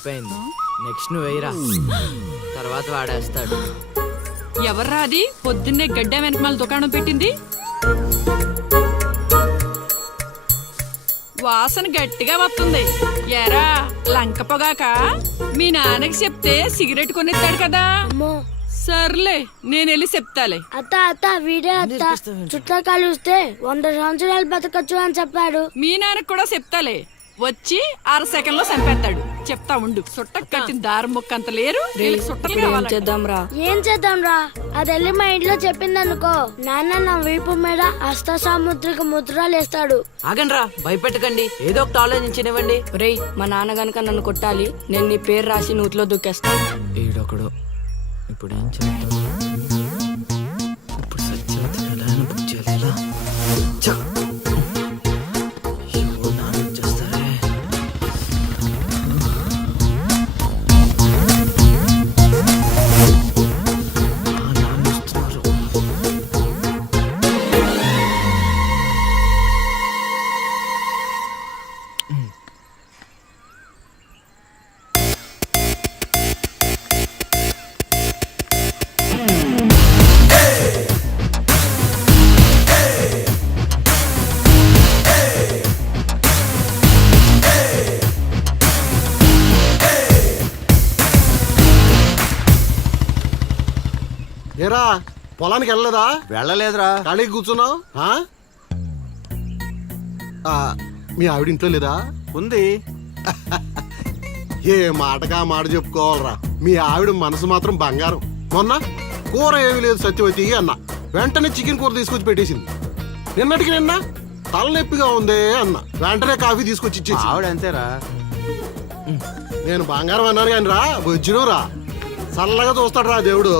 అయిపోయింది. నెక్స్ట్ నువ్వు వేయరా. తర్వాత వాడేస్తాడు. ఎవర్రా అది? పొద్దున్నే గడ్డ వెనకమాల దుకాణం పెట్టింది. వాసన గట్టిగా వస్తుంది. ఎరా లంక పొగాక? మీ నాన్నకి చెప్తే సిగరెట్ కొనిస్తాడు కదా. అమ్మో. సర్లే నేను వెళ్ళి చెప్తాలే. అత్త అత్త వీడే అత్త. చుట్ల కలిస్తే వంద సంవత్సరాలు బతకచ్చు అని చెప్పాడు. మీ నాన్నకి కూడా చెప్తాలే. వచ్చి అర సెకండ్లో చంపేస్తాడు. చెప్తా ఉండు. సుట్ట కట్టిన దారం ముక్క అంత లేరు. వీళ్ళకి సుట్టలు కావాలంట. చేద్దాంరా? ఏం చేద్దాం రా అది వెళ్ళి మా ఇంట్లో చెప్పిందనుకో. నాన్న నా వీపు మీద అష్ట సాముద్రిక ముద్రలు వేస్తాడు. ఆగండ్రా భయపెట్టకండి. ఏదో ఒకటి ఆలోచించనివ్వండి. రేయ్ మా నాన్న గనక నన్ను కొట్టాలి. నేను నీ పేరు రాసి నూతిలో ఈడొకడు ఇప్పుడు ఏం చేద్దాం ఏరా పొలానికి వెళ్ళలేదా? వెళ్ళలేదురా. ఖాళీగా కూర్చున్నావు? మీ ఆవిడ ఇంట్లో లేదా? ఉంది. ఏ మాటగా మాట చెప్పుకోవాలరా? మీ ఆవిడ మనసు మాత్రం బంగారం. మొన్న కూర ఏమీ లేదు సత్యవతి అన్న. వెంటనే చికెన్ కూర తీసుకొచ్చి పెట్టేసింది. నిన్నటికి నిన్న తలనొప్పిగా ఉంది అన్న. వెంటనే కాఫీ తీసుకొచ్చి ఇచ్చేసి ఆవిడ అంతేరా. నేను బంగారం అన్నాను కానీ రా వచ్చిన రా చల్లగా చూస్తాడు రా దేవుడు.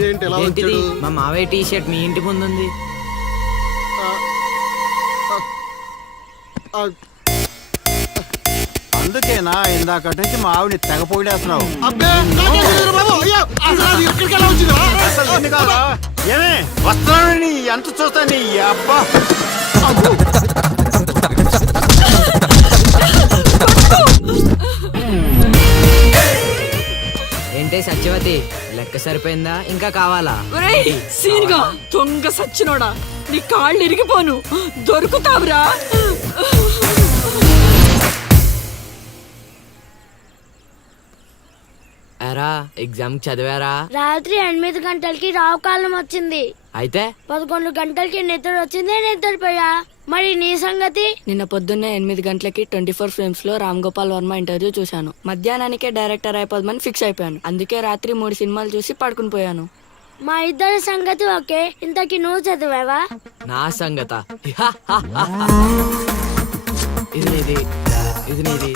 ఇదేంటి ఎలా ఏంటిది వచ్చాడు? మా మావయ్య టీ షర్ట్ మీ ఇంటి ముందు ఉంది ఆ, అందుకేనా ఇందాక నుంచి మా ఆవిడని తెగ పొగిడేస్తున్నావు. అబ్బే నాకేం తెలియదురా బాబు. అయ్యో అసలు అది ఎక్కడికి ఎలా వచ్చిందిరా అసలు నిన్ను కాదురా. ఏమే వస్తున్నాను ఎంత చూస్తా నీ అబ్బా? ఏంటే సత్యవతి? లెక్క సరిపోయిందా? ఇంకా కావాలా? ఒరేయ్ సీన్గా దొంగ సచ్చినోడా? నీ కాళ్ళు ఇరిగిపోను. దొరుకుతావురా. ఎరా ఎగ్జామ్ చదివారా? రాత్రి ఎనిమిది గంటలకి రావు కాలం వచ్చింది. అయితే? పదకొండు గంటలకి నిద్ర వచ్చింది నిద్రపోయా. మరి నీ సంగతి? నిన్న పొద్దున్నే ఎనిమిది గంటలకి ట్వంటీ ఫోర్ ఫ్రేమ్స్లో రామ్ గోపాల్ వర్మ ఇంటర్వ్యూ చూశాను. మధ్యాహ్నానికే డైరెక్టర్ అయిపోదామని ఫిక్స్ అయిపోయాను. అందుకే రాత్రి మూడు సినిమాలు చూసి పడుకుని పోయాను. మా ఇద్దరి సంగతి ఓకే. ఇంతకి నువ్వు చదివావా? నా సంగత? ఇది నీది ఇది నీది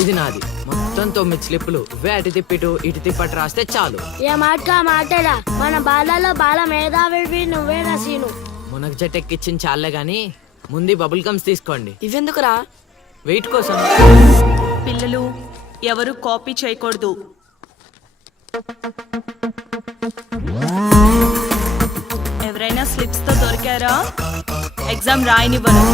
ఇది నాది. మొత్తం తొమ్మిది స్లిప్పులు. ఇవే అటు తిప్పిటు ఇటు తిప్పటి రాస్తే చాలు. ఏ మాట మాటలా? మన బాలలో బాల మేధావి మునగ చెట్టు ఎక్కిచ్చిన చాలే గాని ముందు బబుల్ గమ్స్ తీసుకోండి. ఇవెందుకురా? వెయిట్ కోసం. పిల్లలు ఎవరు కాపీ చేయకూడదు. ఎవరైనా స్లిప్స్తో దొరికారా? ఎగ్జామ్ రాయనివ్వరు.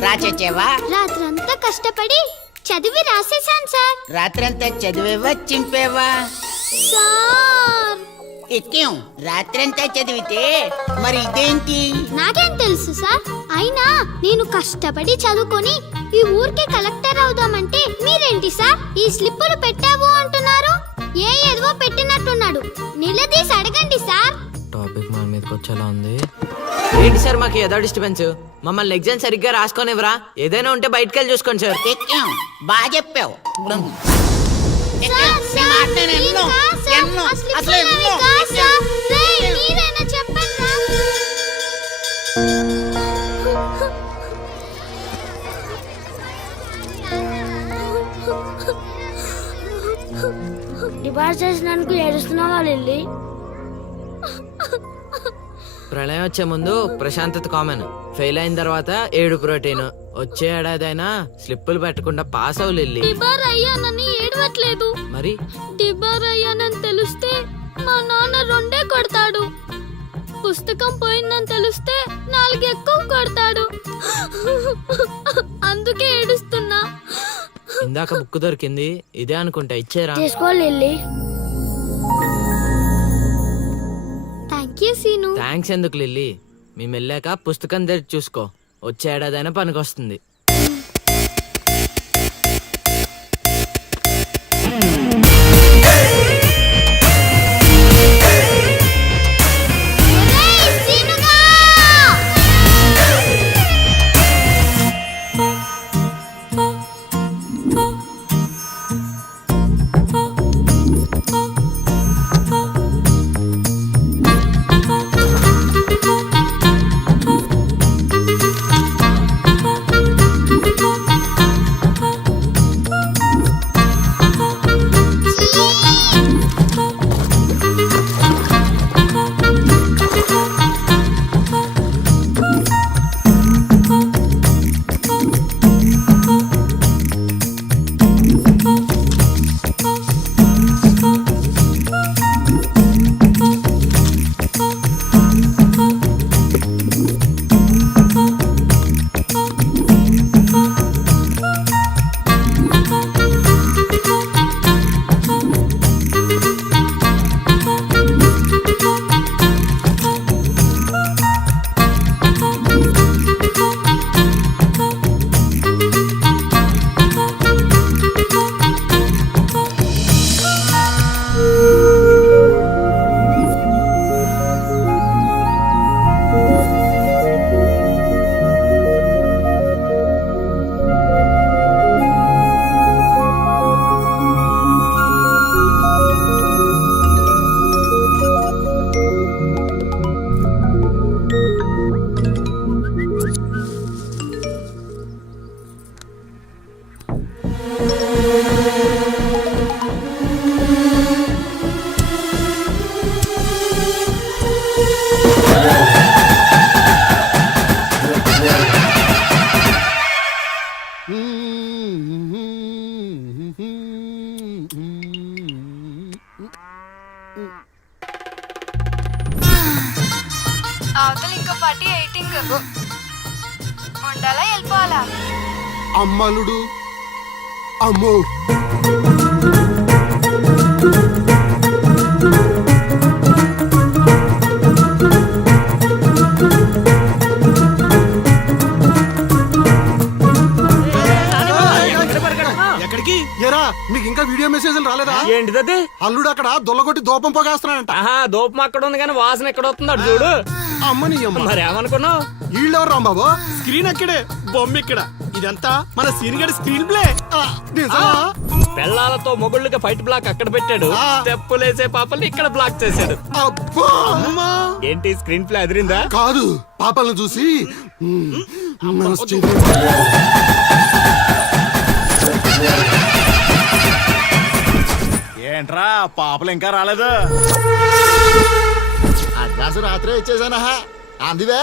రాచేవా రాత్రంతా కష్టపడి చదివి రాసేశాను సార్. రాత్రంతా చదివేవా చింపేవా? సార్. ఎక్కేం రాత్రంతా చదివితే మరి ఇదేంటి? నాకేం తెలుసు సార్. అయినా నేను కష్టపడి చదువుకొని ఈ ఊరికే కలెక్టర్ అవుదామంటే మీరేంటి సార్? ఈ స్లిప్పులు పెట్టావు అంటున్నారు. ఏ ఏదో పెట్టినట్టున్నాడు. నిలదీసి అడగండి సార్. మీదకి వచ్చేలా ఉంది. ఏంటి సార్ మాకు ఏదో డిస్టర్బెన్స్ మమ్మల్ని ఎగ్జామ్ సరిగ్గా రాసుకోనివ్వరా? ఏదైనా ఉంటే బయటకు వెళ్ళి చూసుకోండి సార్. ఎక్కాం. బాగా చెప్పావు. ఎక్కాం. ఎన్నో, ఎన్నో, అసలు ఎన్నో. డిపార్ట్ చేసినందుకు ఏడుస్తున్నావా లిల్లీ? ప్రళయం వచ్చే ముందు ప్రశాంతత కామన్. ఫెయిల్ అయిన తర్వాత ఏడు ప్రోటీన్. వచ్చే ఏడాదైనా స్లిప్పులు పెట్టకుండా పాస్ అవ్వు లిల్లీ. డిబార్ అయ్యానని ఏడవట్లేదు. మరి? డిబార్ అయ్యానని తెలిస్తే మా నాన్న రెండే కొడతాడు. పుస్తకం పోయిందని తెలిస్తే నాలుగు ఎక్కువ కొడతాడు. అందుకే ఏడుస్తున్నా. ఇందాక బుక్ దొరికింది. ఇదే అనుకుంటా ఇచ్చేరా. తీసుకో లిల్లీ సీను. థ్యాంక్స్ ఎందుకు లిల్లీ? మేము వెళ్ళాక పుస్తకం తెరిచి చూసుకో. వచ్చే ఏడాదైనా పనికొస్తుంది. అవతల ఇంకో పార్టీ ఎయిటింగ్ ఉండాలా వెళ్ళిపోవాలా? అమ్మలుడు అమ్మో. ఎక్కడికి? ఏరా మీకు ఇంకా వీడియో మెసేజ్లు రాలేదా? ఏంటిది అల్లుడు అక్కడ దొల్లగొట్టి దూపం పొగేస్తున్నాడంట. ఆహా దోపం అక్కడ ఉంది కానీ వాసన ఎక్కడ వస్తుంది అటు చూడు. అమ్మని అమ్మ. మరి ఏమనుకున్నావు వీళ్ళెవరు రాంబాబు? స్క్రీన్ అక్కడే బొమ్మ ఇక్కడ. ఇదంతా మన సీన్ గడి స్క్రీన్ ప్లే? పెళ్ళాలతో మొగుళ్ళకి ఫైట్ బ్లాక్ అక్కడ పెట్టాడు. తెప్పులేసే పాపల్ని ఇక్కడ బ్లాక్ చేశాడు. అబ్బా! ఏంటి స్క్రీన్ ప్లే అదిరిందా? కాదు పాపలను చూసి ఏంట్రా పాపలు ఇంకా రాలేదు? అడ్వాన్స్ రాత్రే ఇచ్చేసానా అందివే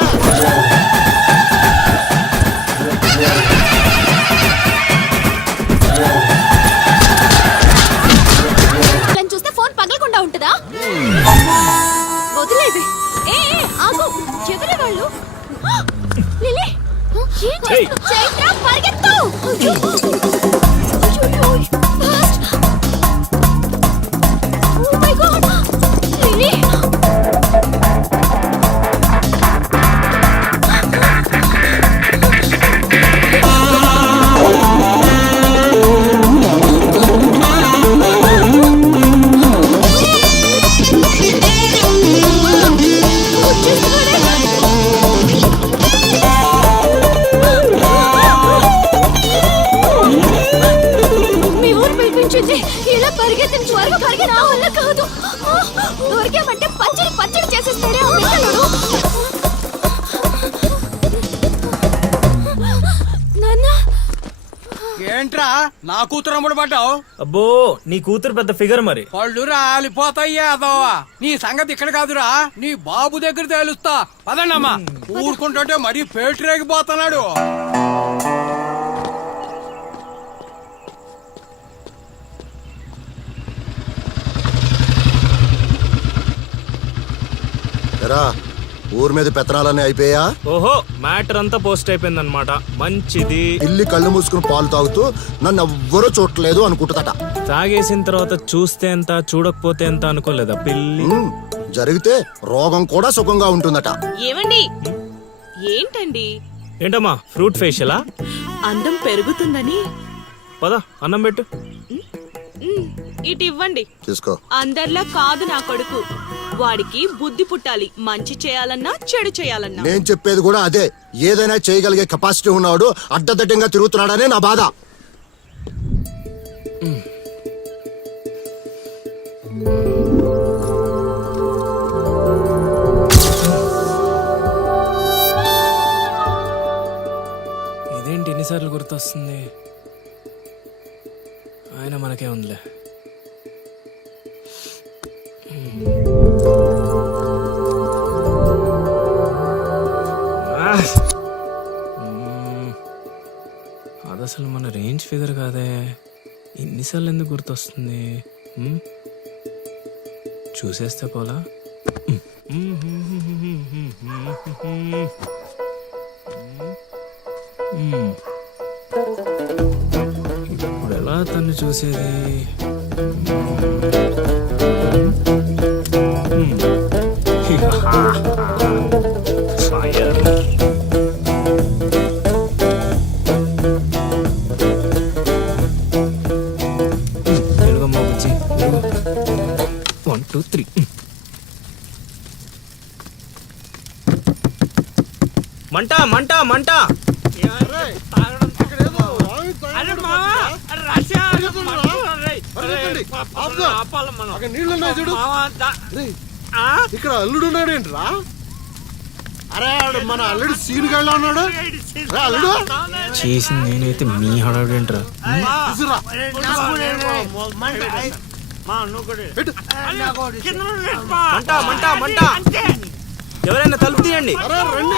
చూస్తే ఫోన్ పగలకుండా ఉంటుందా? వదిలేవి ఏ ఏ, ఆగు. చెదిరే వాళ్ళు. లిలీ ఏం చేస్తున్నావ్? చైత్ర పరిగెత్తు. ఇలా పరిగెత్తిన త్వరగా పరిగెత్త వల్ల కాదు. దొరికామంటే పచ్చడి పచ్చడి నాన్న. ఏంట్రా? నా కూతురు అమ్ముడు పడ్డావు? అబ్బో నీ కూతురు పెద్ద ఫిగర్ మరి. పళ్ళు రాలిపోతాయ్యా అదోవా నీ సంగతి ఇక్కడ కాదురా. నీ బాబు దగ్గర తేలుస్తా. పదండమ్మా. ఊరుకుంటుంటే మరీ పేటరేగిపోతున్నాడు ఎరా ఊరి మీద పెత్తనాలన్నీ అయిపోయా ఓహో మ్యాటర్ అంతా పోస్ట్ అయిపోయింది అనమాట మంచిది. ఇల్లి కళ్ళు మూసుకుని పాలు తాగుతూ నన్ను ఎవ్వరూ చూడలేదు అనుకుంటుందట. తాగేసిన తర్వాత చూస్తే ఎంత చూడకపోతే ఎంత అనుకోలేదా పిల్లి? ఉమ్, జరిగితే రోగం కూడా సుఖంగా ఉంటుందట. ఏమండి? ఏంటండి? ఏంటమ్మా ఫ్రూట్ ఫేషియలా? అందం పెరుగుతుందని. పద అన్నం పెట్టు. ఇటు ఇవ్వండి. తీసుకో. అందరిలా కాదు నా కొడుకు. వాడికి బుద్ధి పుట్టాలి. మంచి చేయాలన్నా చెడు చేయాలన్నా. నేను చెప్పేది కూడా అదే. ఏదైనా చేయగలిగే కెపాసిటీ ఉన్నవాడు అడ్డదిడ్డంగా తిరుగుతున్నాడనే నా బాధ. ఇదేంటి ఎన్నిసార్లు గుర్తొస్తుంది? మనకే ఉందిలే. అది అసలు మన రేంజ్ ఫిగర్ కాదే. ఎన్నిసార్లు ఎందుకు గుర్తొస్తుంది? చూసేస్తే పోలా? మ్మ్. తను చూసేది. వన్ టూ త్రీ మంట మంట మంట. అక్కడ నీళ్ళున్నాయి చూడు. రేయ్, ఇక్కడ అల్లుడు ఉన్నాడేంట్రా? అరే ఆడు మన అల్లుడు సీన్ గళ్ళ ఉన్నాడు. రే, అల్లుడు. చేసింది నేనైతే మీ హడావిడేంట్రా? తీసురా పెట్టు. మంట మంట మంట. ఎవరైనా తలుపు తీయండి. అరే రండి.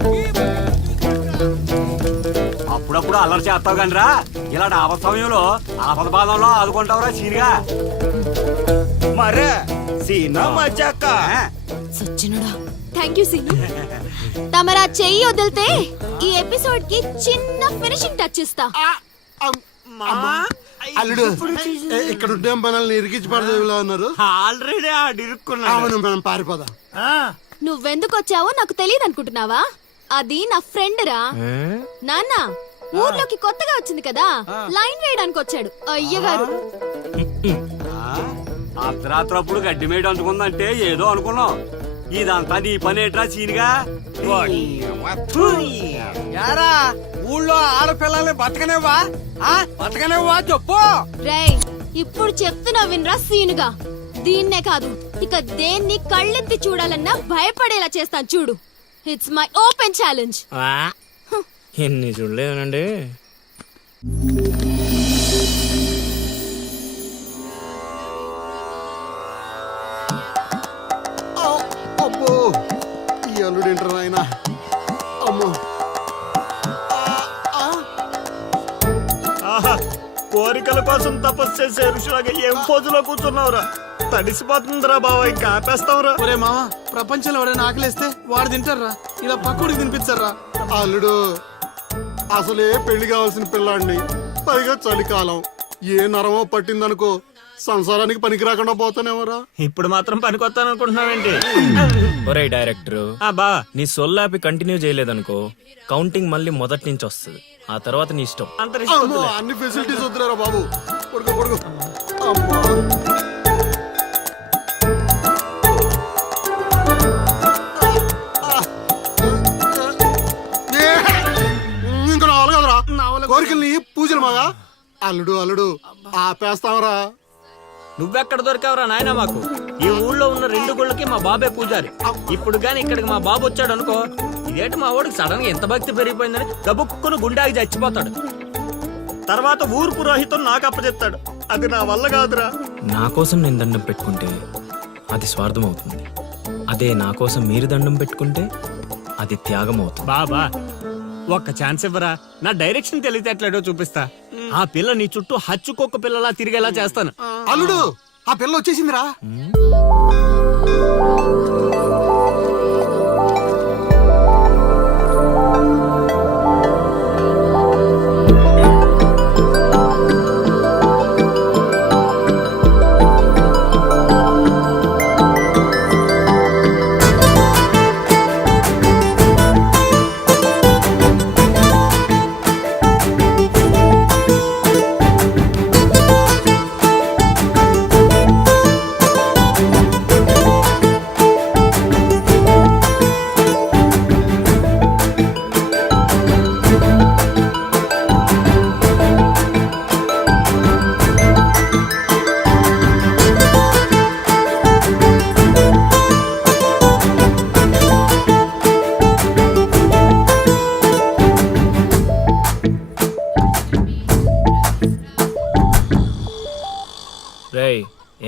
అప్పుడప్పుడు అల్లరి చేస్తావు కానీ రా ఇలాంటి ఆపద సమయంలో ఆపద బాధంలో ఆదుకుంటావురా సీనిగా. మరే సీనా మజాక. సచ్చినుడా థ్యాంక్ యూ సీను. తమరా చెయ్యి వదిలితే ఈ ఎపిసోడ్కి చిన్న ఫినిషింగ్ టచ్ ఇస్తా. అల్లుడు ఇక్కడ ఉండే మనల్ని ఇరికించి పడదేవిలా ఉన్నారు? ఆల్రెడీ అవును మనం పారిపోదాం. నువ్వెందుకు వచ్చావో నాకు తెలియదు అనుకుంటున్నావా అది నా ఫ్రెండ్ రా? నాన్న ఊర్లోకి కొత్తగా వచ్చింది కదా లైన్ వేయడానికి వచ్చాడు. అయ్యగారు. అర్ధరాత్రప్పుడు గడ్డి మేడ అంటుకుందంటే ఏదో అనుకున్నాం. ఇదంతా నీ పని ఏట్రా సీనిగా యారా ఊళ్ళో ఆడపిల్లల్ని బతకనేవా ఆ బతకనేవా చెప్పు. రేయ్ ఇప్పుడు చెప్తున్నా వినరా సీనుగా? దీన్నే కాదు ఇక దేన్ని కళ్ళెత్తి చూడాలన్నా భయపడేలా చేస్తాను చూడు. It's my open challenge. ఎన్ని చూడలేదనండి. అబ్బో ఈ అల్లుడు ఏంటారు ఆయన అమ్మో. ఆ, ఆ. కోరికల కోసం తపస్సు చేసే ఋషులాగా ఏం పోజులో కూర్చున్నావురా? తడిసిపోతుందిరా బావ ఇంకా ఆపేస్తావురా ఒరే మామ ప్రపంచంలో ఎవరైనా ఆకలిస్తే వాడు తింటారా ఇలా పక్కడికి తినిపించారా అల్లుడు అసలే పెళ్ళి కావాల్సిన పిల్లాడిని. పైగా చలికాలం. ఏ నరమో పట్టిందనుకో సంసారానికి పనికి రాకుండా పోతానేమరా. ఇప్పుడు మాత్రం పనికొత్తాను అనుకుంటున్నావేంటి ఒరే డైరెక్టర్ బా. నీ సొల్లాపి కంటిన్యూ చేయలేదనుకో కౌంటింగ్ మళ్ళీ మొదటి నుంచి వస్తుంది. ఆ తర్వాత నీ ఇష్టం. అంత అన్ని ఫెసిలిటీస్ వద్దులేరా బాబు. పడుకో పడుకో. అమ్మా. కోరికల్ని పూజలు మగా అల్లుడు అల్లుడు ఆపేస్తావరా? నువ్వెక్కడ దొరికావురా నాయన మాకు? ఈ ఊళ్ళో ఉన్న రెండు గుళ్ళకి మా బాబే పూజారి. ఇప్పుడు గాని ఇక్కడికి మా బాబు వచ్చాడు అనుకో ఇదేంటి మా వాడికి సడన్గా ఎంత భక్తి పెరిగిపోయిందని గబుక్కును గుండాకి చచ్చిపోతాడు. తర్వాత ఊరు పురోహితం నాకు అప్పచెప్తాడు. అది నా వల్ల కాదురా. నా కోసం నేను దండం పెట్టుకుంటే అది స్వార్థం అవుతుంది అదే నా కోసం మీరు దండం పెట్టుకుంటే అది త్యాగం అవుతుంది బాబా ఒక్క ఛాన్స్ ఇవ్వరా? నా డైరెక్షన్ తెలివితేటలేడో చూపిస్తా. ఆ పిల్ల నీ చుట్టూ హచ్చుకొక్క పిల్లలా తిరిగేలా చేస్తాను. అల్లుడు ఆ పిల్ల వచ్చేసిందిరా.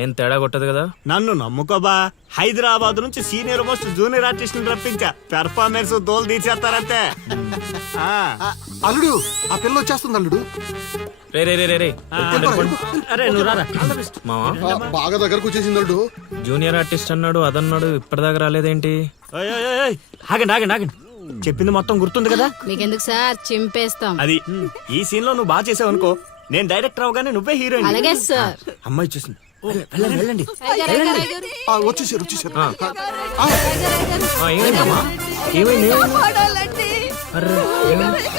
ఏం తేడా కొట్టదు కదా? నన్ను నమ్ముకోబా హైదరాబాద్ నుంచి సీనియర్ మోస్ట్ జూనియర్ ఆర్టిస్ట్ రప్పించా. పెర్ఫార్మెన్స్ దోలు తీసేస్తారంతే. అల్లుడు ఆ పిల్ల వచ్చేస్తుంది అల్లుడు. రే రే రే రే రే. అరే నువ్వు రారా? మావా? ఆ, బాగా దగ్గరకు వచ్చేసింది అల్లుడు. జూనియర్ ఆర్టిస్ట్ అన్నాడు అదన్నాడు ఇప్పటిదాకా రాలేదేంటి? ఓయ్, ఓయ్, ఓయ్, ఓయ్. ఆగండి ఆగండి ఆగండి. చెప్పింది మొత్తం గుర్తుంది కదా? మీకెందుకు సార్? చింపేస్తాం. అది ఈ సీన్లో నువ్వు బాగా చేసావు అనుకో నేను డైరెక్టర్ అవగానే నువ్వే హీరోయిన్. అలాగే సార్. అమ్మాయి చూసింది వెళ్ళండి వెళ్ళండి. ఆ, వచ్చేసారు వచ్చేసారు. ఆ. ఆ, ఆ, ఏమైంది? మావా? ఏమైంది? ఏమైంది? అర్రే, ఏమైంది?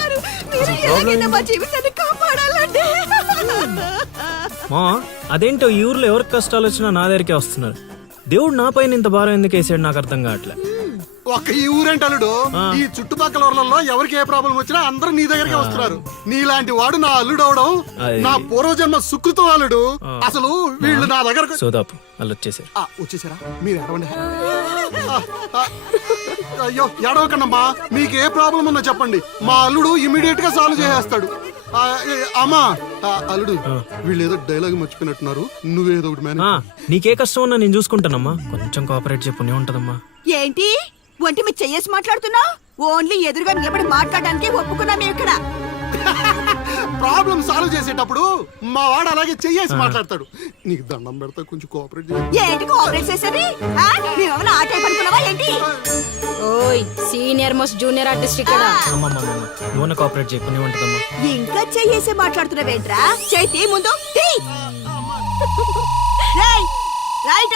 మా అదేంటో ఈ ఊర్లో ఎవరికి కష్టాలు వచ్చినా నా దగ్గరికే వస్తున్నారు. దేవుడు నా పైన ఇంత భారం ఎందుకు వేసాడు నాకు అర్థం కావట్లే. ఒక్క ఈ ఊరేంటి అల్లుడు ఈ చుట్టుపక్కల ఊర్లలో ఎవరికి ఏ ప్రాబ్లం వచ్చినా అందరూ నీ దగ్గరికి వస్తున్నారు. నీలాంటి వాడు నా అల్లుడు అవడం నా పూర్వజన్మ సుకృతం అల్లుడు. అసలు వీళ్ళు నా దగ్గరకు సోదాపు వాళ్ళు వచ్చేసారు. ఆ, వచ్చేసారా? మీరు ఎడవండి అయ్యో ఎడవకండమ్మా మీకు ఏ ప్రాబ్లం ఉందో చెప్పండి. మా అల్లుడు ఇమీడియట్గా సాల్వ్ చేసేస్తాడు. అమ్మా. ఆ, అల్లుడు వీళ్ళు ఏదో డైలాగ్ మర్చిపోయినట్టున్నారు. నువ్వేదో ఒకటి మేనేజ్ ఆ, నీకే కష్టం ఉన్నా నేను చూసుకుంటానమ్మా. కొంచెం కోఆపరేట్ చెప్పునే ఉంటదమ్మా. ఏంటి? ఒంటి మీద చెయ్యేసి మాట్లాడుతున్నావు ఓన్లీ ఎదురుగా నిలబడి మాట్లాడడానికి ఒప్పుకున్నాం ఇక్కడ. ప్రాబ్లం సాల్వ్ చేసేటప్పుడు మా వాడు అలాగే చెయ్యేసి మాట్లాడతాడు. నీకు దండం పెడతా కొంచెం కోఆపరేట్ చేయి. ఏంటి కోఆపరేట్ చేసేది? మేమేమైనా ఆట అనుకున్నావా? ఏంటి? ఓయ్ సీనియర్ మోస్ట్ జూనియర్ ఆర్టిస్ట్ ఇక్కడ. నువ్వు కోఆపరేట్ చెప్పునే ఉంటదమ్మా. ఇంకా చెయ్యేసి మాట్లాడుతున్నావేంట్రా? చేతి ముందు. రేయ్, రైట్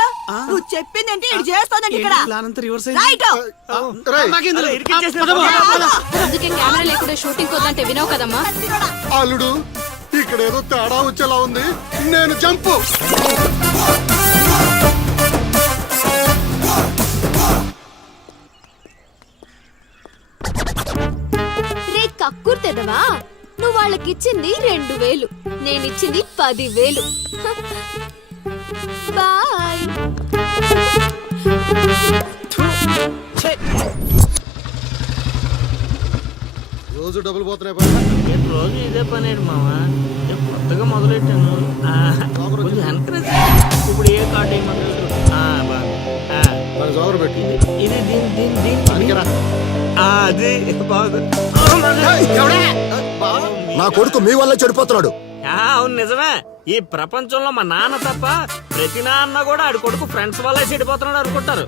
నువ్వు చెప్పిందంటే? ఇటు చేస్తోందంటే ఇక్కడ? రైట్. అరే, ఇరికించేసిన అందుకే కెమెరా లేకుండా షూటింగ్ కొద్దంటే వినవు కదమ్మా. అల్లుడు ఇక్కడ ఏదో తేడా వచ్చేలా ఉంది. నేను జంపు. రే కక్కుర్తెదవా నువ్వు వాళ్ళకిచ్చింది రెండు వేలు. నేనిచ్చింది పది వేలు బాయ్ రోజు డబ్బులు పోతున్నాయి పైన. రోజు ఇదే పని మామా నేను కొత్తగా మొదలెట్టాను ఆ, కొంచెం encourage. ఇప్పుడు ఏ కార్డు? ఆ. ఆ, మరి జోగరు పెట్టు. ఇది దీని దీని దీని. అడిగరా. ఆ, అది బాగుంది. నా కొడుకు మీ వల్ల చెడిపోతున్నాడు. ఆ, అవును నిజమే. ఈ ప్రపంచంలో మా నాన్న తప్ప ప్రతి నాన్న కూడా ఆడి కొడుకు ఫ్రెండ్స్ వల్లే చెడిపోతున్నాడు అనుకుంటారు.